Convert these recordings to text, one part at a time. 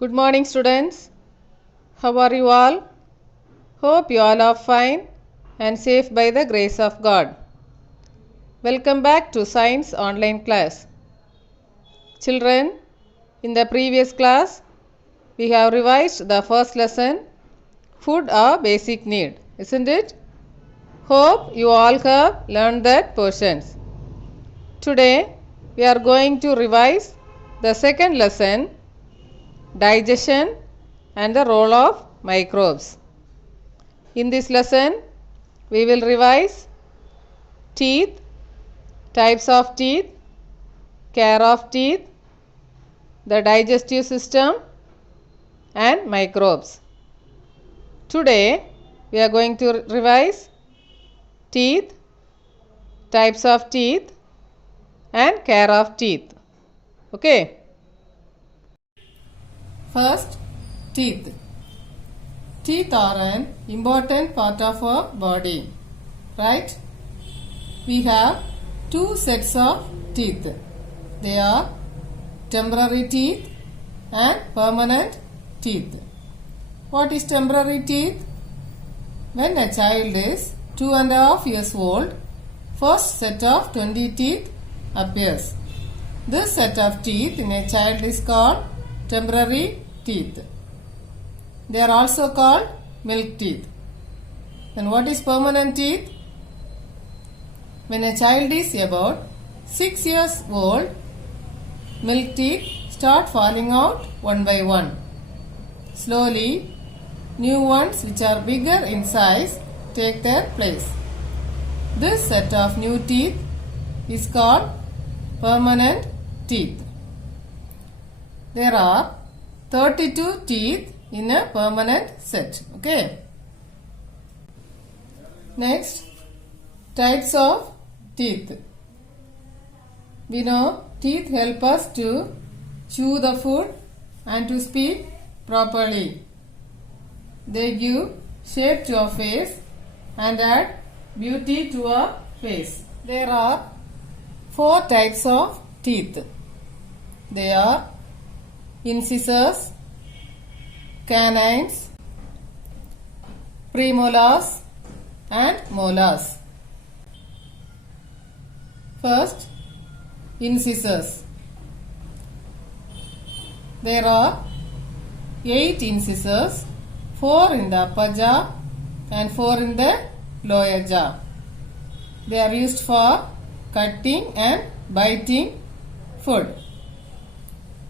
Good morning, students. How are you all? Hope you all are fine and safe by the grace of God. Welcome back to Science Online class. Children, in the previous class, we have revised the first lesson, Food a Basic Need, isn't it? Hope you all have learned that portions. Today, we are going to revise the second lesson, Digestion and the role of microbes. In this lesson, we will revise teeth, types of teeth, care of teeth, the digestive system and microbes. Today, we are going to revise teeth, types of teeth and care of teeth. Okay. First, teeth. Teeth are an important part of our body, right? We have two sets of teeth. They are temporary teeth and permanent teeth. What is temporary teeth? When a child is 2.5 years old, first set of 20 teeth appears. This set of teeth in a child is called temporary teeth. They are also called milk teeth. Then what is permanent teeth? When a child is about 6 years old, milk teeth start falling out one by one. Slowly, new ones which are bigger in size take their place. This set of new teeth is called permanent teeth. There are 32 teeth in a permanent set. Okay. Next, types of teeth. We know teeth help us to chew the food and to speak properly. They give shape to our face and add beauty to our face. There are 4 types of teeth. They are incisors, canines, premolars and molars. First, incisors. There are 8 incisors, 4 in the upper jaw and 4 in the lower jaw. They are used for cutting and biting food.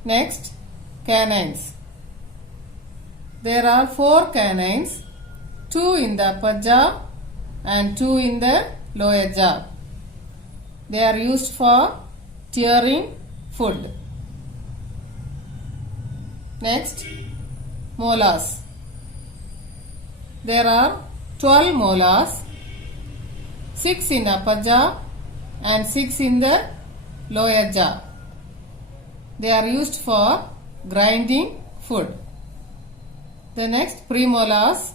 Next, canines. There are 4 canines, 2 in the upper jaw and 2 in the lower jaw. They are used for tearing food. Next, molars. There are 12 molars, 6 in upper jaw and 6 in the lower jaw. They are used for grinding food. The next, premolars.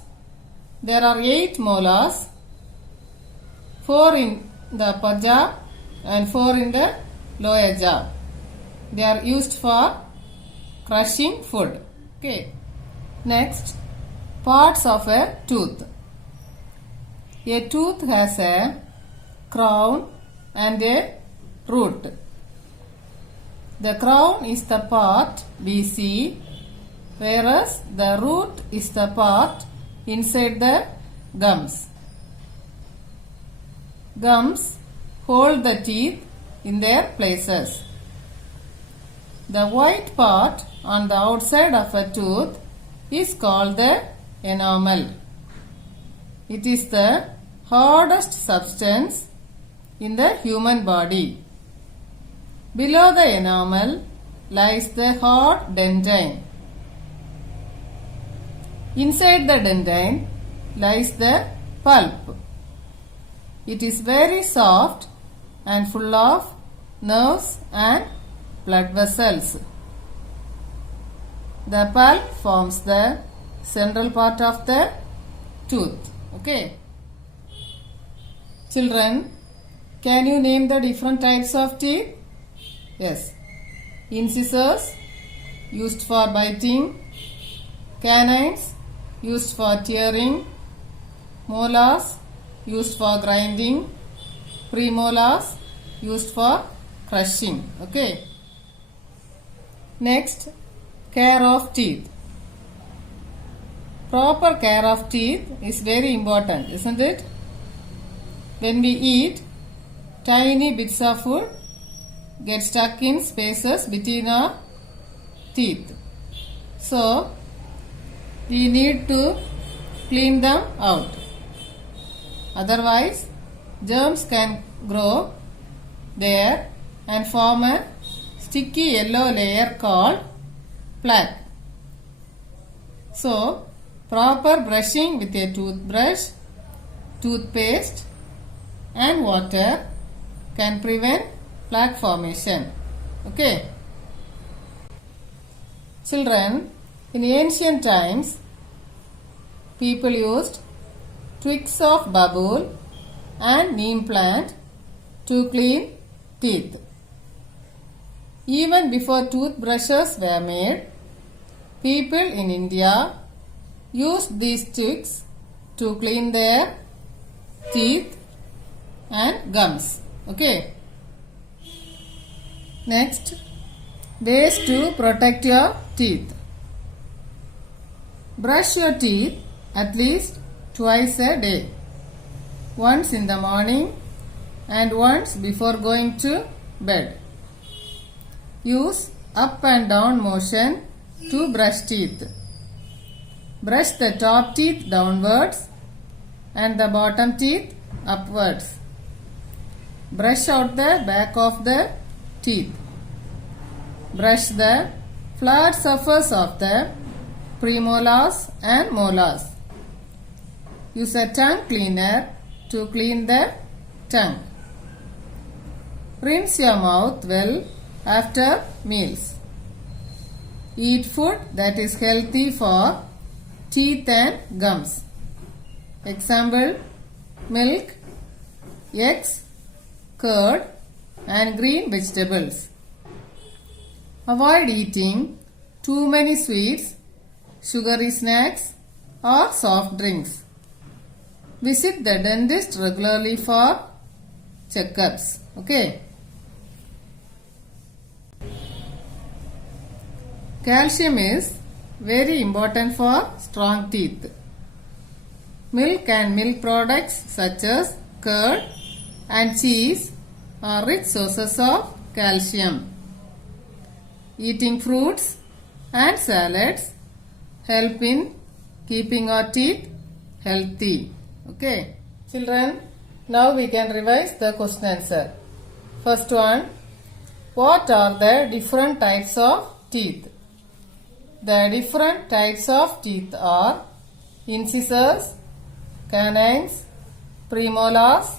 There are 8 molars, 4 in the upper jaw and 4 in the lower jaw. They are used for crushing food. Okay. Next, parts of a tooth. A tooth has a crown and a root. The crown is the part BC, whereas the root is the part inside the gums. Gums hold the teeth in their places. The white part on the outside of a tooth is called the enamel. It is the hardest substance in the human body. Below the enamel lies the hard dentine. Inside the dentine lies the pulp. It is very soft and full of nerves and blood vessels. The pulp forms the central part of the tooth. Okay. Children, can you name the different types of teeth? Yes. Incisors, used for biting, canines used for tearing, molars used for grinding, premolars used for crushing. Okay. Next, care of teeth. Proper care of teeth is very important, isn't it? When we eat, tiny bits of food get stuck in spaces between our teeth. So, we need to clean them out. Otherwise, germs can grow there and form a sticky yellow layer called plaque. So, proper brushing with a toothbrush, toothpaste and water can prevent plaque formation. Okay. Children, in ancient times, people used twigs of babool and neem plant to clean teeth. Even before toothbrushes were made, people in India used these twigs to clean their teeth and gums. Okay. Next, ways to protect your teeth. Brush your teeth at least twice a day. Once in the morning and once before going to bed. Use up and down motion to brush teeth. Brush the top teeth downwards and the bottom teeth upwards. Brush out the back of the teeth. Brush the flat surface of the premolars and molars. Use a tongue cleaner to clean the tongue. Rinse your mouth well after meals. Eat food that is healthy for teeth and gums. Example, milk, eggs, curd and green vegetables. Avoid eating too many sweets, sugary snacks or soft drinks. Visit the dentist regularly for checkups. Okay. Calcium is very important for strong teeth. Milk and milk products such as curd and cheese are rich sources of calcium. Eating fruits and salads help in keeping our teeth healthy. Okay. Children, now we can revise the question answer. First one, what are the different types of teeth? The different types of teeth are incisors, canines, premolars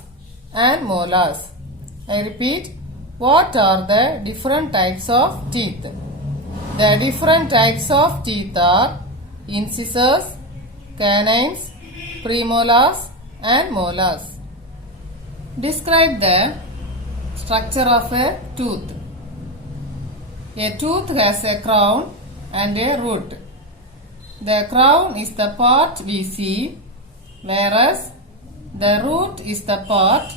and molars. I repeat, what are the different types of teeth? The different types of teeth are incisors, canines, premolars and molars. Describe the structure of a tooth. A tooth has a crown and a root. The crown is the part we see, whereas the root is the part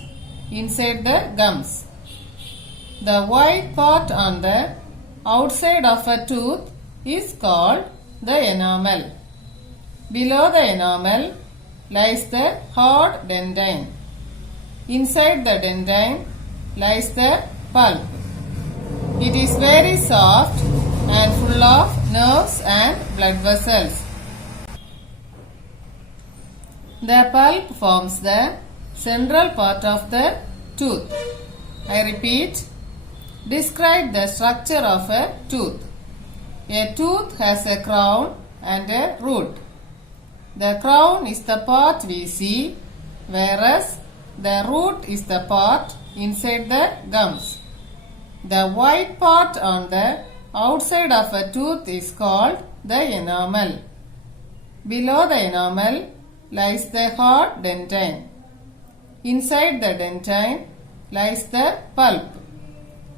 inside the gums. The white part on the outside of a tooth is called the enamel. Below the enamel lies the hard dentine. Inside the dentine lies the pulp. It is very soft and full of nerves and blood vessels. The pulp forms the central part of the tooth. I repeat, describe the structure of a tooth. A tooth has a crown and a root. The crown is the part we see, whereas the root is the part inside the gums. The white part on the outside of a tooth is called the enamel. Below the enamel lies the hard dentine. Inside the dentine lies the pulp.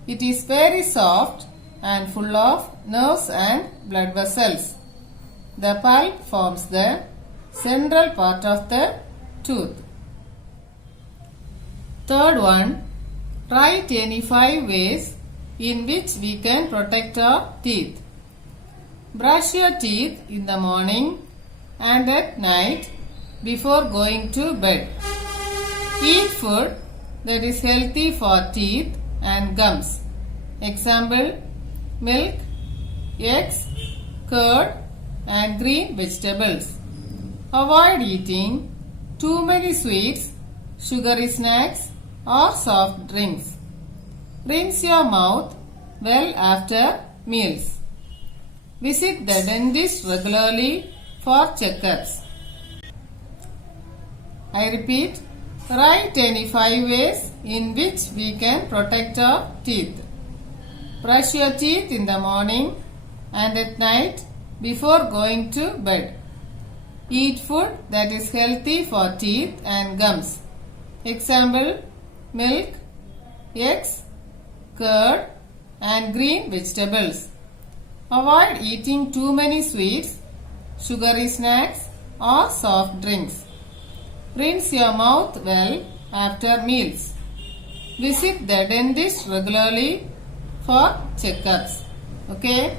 It is very soft and full of nerves and blood vessels. The pulp forms the central part of the tooth. Third one, write any 5 ways in which we can protect our teeth. Brush your teeth in the morning and at night before going to bed. Eat food that is healthy for teeth and gums. Example, milk, eggs, curd and green vegetables. Avoid eating too many sweets, sugary snacks or soft drinks. Rinse your mouth well after meals. Visit the dentist regularly for checkups. I repeat, write any 5 ways in which we can protect our teeth. Brush your teeth in the morning and at night before going to bed. Eat food that is healthy for teeth and gums. Example, milk, eggs, curd and green vegetables. Avoid eating too many sweets, sugary snacks or soft drinks. Rinse your mouth well after meals. Visit the dentist regularly for checkups. Okay?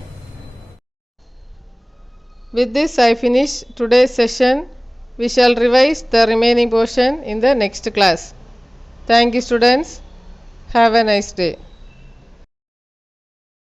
With this I finish today's session. We shall revise the remaining portion in the next class. Thank you students. Have a nice day.